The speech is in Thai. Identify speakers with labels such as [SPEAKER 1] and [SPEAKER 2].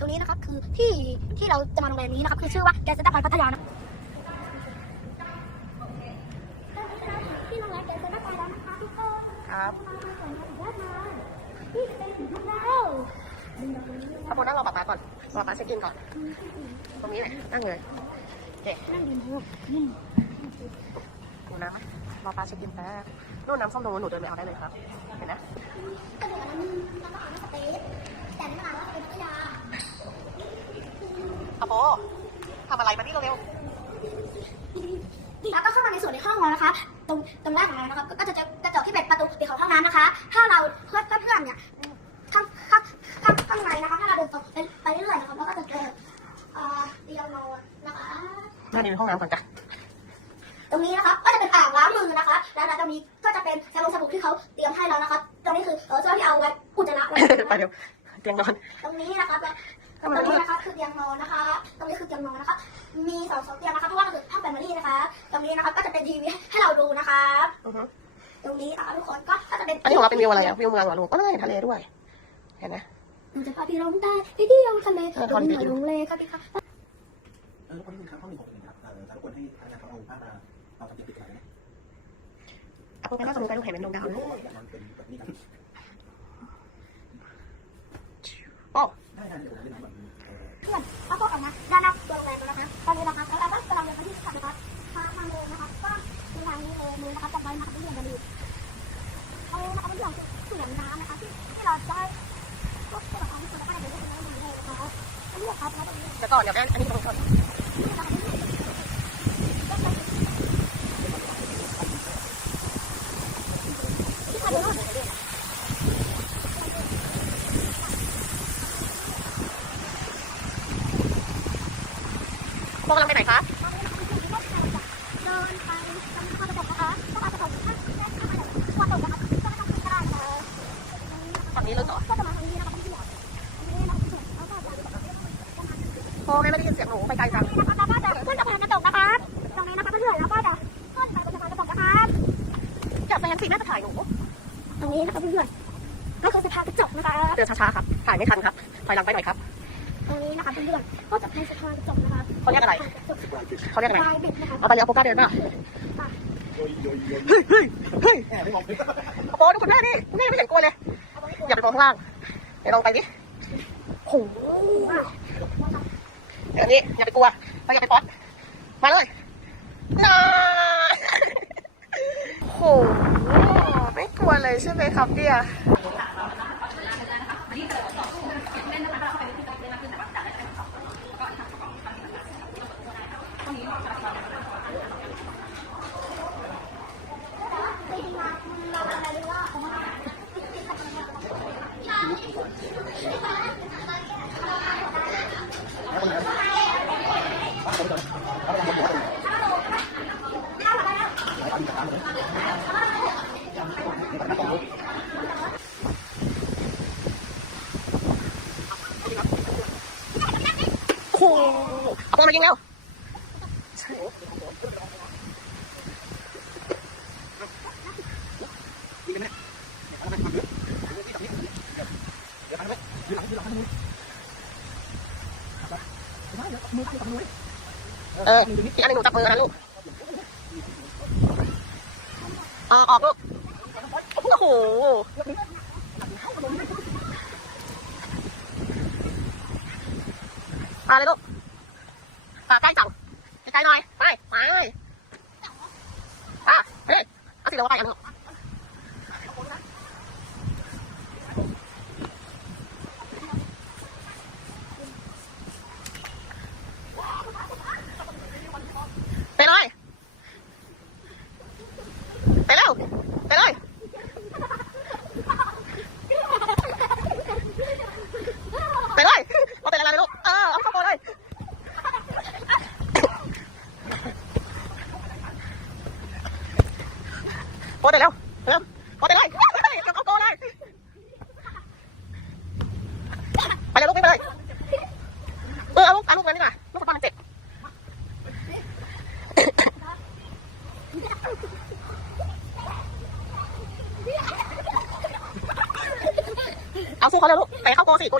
[SPEAKER 1] ตรงนี้นะครับคือที่ที่เราจะมาโรงแรมนี้นะครับคือชื่อว่าแกสเซ็นต์พาร์คพัทยานะที่โรงแรมแกสเซ็นต์พาร์คพัทยานะคะทุกคน
[SPEAKER 2] ครับ
[SPEAKER 1] นี่เป็นถึงแล้วเอา
[SPEAKER 2] โบนั่งรอป๊าป๊าก่อนรอป๊าเช็คอินก่อน ตรงนี้แหละนั่งเลยโอเค
[SPEAKER 1] นั่งดูนะนี่
[SPEAKER 2] ดูน้ำไหมรอป๊าเช็คอินแป๊บนู่นน้ำส้มตรงนู้นหนูเดินไปเอาได้เลยครับ เห็นนะ
[SPEAKER 1] ก็เดี๋ยวนั้นมันต้องอ่านสเตทแต่ไม่มาว่าเป็นพัทยา
[SPEAKER 2] อาโปทำอะไรมานี่เร็ว
[SPEAKER 1] แล้วก็เข้ามา ในส่วนในห้องเรานะคะ ตรงตรงแรกของเรานะครับก็จะเจอกระจกที่เป็นประตูปิดของห้องน้ำนะคะ ถ้าเราเพื่อนเพื่อนๆเนี่ยข้างข้างข้างข้างในนะคะถ้าเราเดินตรงไปไปเรื่อยๆนะครับเราก็จะเจอเอ่อเตียงนอนนะคะๆ
[SPEAKER 2] นั่นนี่ห้องน้ำก่อนจ้ะ
[SPEAKER 1] ตรงนี้นะคะก็จะเป็นอ่างล้างมือนะคะ แล้วตรงนี้ก็จะเป็นสบู่สบู่ที่เขาเตรียมให้แล้วนะคะ ตรงนี้คือเออเสื้อที่เอาไว้อุจจาระไว้ไปเ
[SPEAKER 2] ดี๋ยวเตียงนอน
[SPEAKER 1] ตรงนี้นะคะ
[SPEAKER 2] ตรงนี้น
[SPEAKER 1] ะคะคือเตียงนอนนะคะ ตรงนี้คือเตียงนอนนะคะ มีสองสองเตียงนะคะเพราะ ตรงนี้นะคะก็จะเป็นทีวีให้เราดูนะคะ
[SPEAKER 2] อือฮึ
[SPEAKER 1] ตรงนี้นะคะทุกคนก็ก็จะเป็นอันนี้ของเราเป็นวิวอะไรอะ
[SPEAKER 2] วิวเมืองเหรอลูกก็น่าเห็นทะเลด้วย เห็นไหม
[SPEAKER 1] มันจะพาพี่ลงใต้พี่ที่ลงทะเลเออตรงนี้คอนเหบิมืดอนลงเลค่ะพี่คะเ
[SPEAKER 3] ออคนที่หนึ่งครับห้องหนึ่งหกหนึ่งครับเออจะรบกวนให้พนักงานเขาเอาผ้ามาเอาตะเกียบปิดไว้นะเ
[SPEAKER 2] อาไปนั่งตรงนู้นไปดูเห็นเป็นดวงดาวเพนะราะว่า
[SPEAKER 3] อย่างนั้นเป็นแบบนี้กัน
[SPEAKER 2] โอ้
[SPEAKER 3] ได้ได้เดี๋ยวผมจะเล่
[SPEAKER 1] เ
[SPEAKER 2] ดี๋ยวก่อนเดี๋ยวแม่อันนี้ตรงก่อนพวกกำลังไปไหนคะ
[SPEAKER 1] เดินไปจำข้อระบบนะคะก็อาจจะตกถ้าได้ข้ามาจากขวตกนะคะก็ต้องขึ้นได้นะคะฝั่งนี้เลยต่อ นี้นะคะเพื่อนๆก็คือสะพานกระจกนะคะเดิ
[SPEAKER 2] นช้าๆครับ ถ่ายไม่ทันครับ ถอยหลังไปหน่อยครับ
[SPEAKER 1] ตรงนี้นะคะเพื่อนๆก็จะเป็นสะพานกระจกนะคะเขาเรียกอะไร
[SPEAKER 2] เขาเรียกอะไรป
[SPEAKER 1] ลายบิดนะคะเอาไปเรียกโปก้าเดินป่ะโยย
[SPEAKER 3] โยยโย
[SPEAKER 2] ยเฮ้ยเฮ้ยเฮ้ยแอ
[SPEAKER 3] บไม่มองเลย
[SPEAKER 2] โปดูคุณแม่ดิคุณแม่ไม่เห็นกลัวเลย
[SPEAKER 1] อย่าไปม
[SPEAKER 2] องข้างล่างเดี๋ยวลองไปดิโหเดี๋ยวนี้อย่าไปกลัวเราอย่าไปป๊อตมาเลยนาโห ไม่กลัวเลยใช่ไหมครับเดีย เอาปืนมายิงเร็วนี่กันเนี่ยเดี๋ยทำไมทำเยอะเดี๋ยวที่แบบนี้เดี๋ยวทำไมยืนหลังยืนหลังทำมือไม่เดี๋ยว
[SPEAKER 3] มือทำมือ
[SPEAKER 2] เอออีกอันหนึงหนูจับมือนะลูกเออออกลูกโอ้โหมาเลยลูก ไกลๆหน่อย ไป ไปอะเฮ้ยเอาสิเราว่าไปอะมึง โคตรได้แล้วเริ่โคตรได้เลยเราเข้าโกเลยไปเลยลูกไปเลยเออเอาลูกเอาลูกเลยดีกว่าลูกฟุตบอลมันเจ็บเอาสู้เขาเลยลูกไปเข้าโกสิ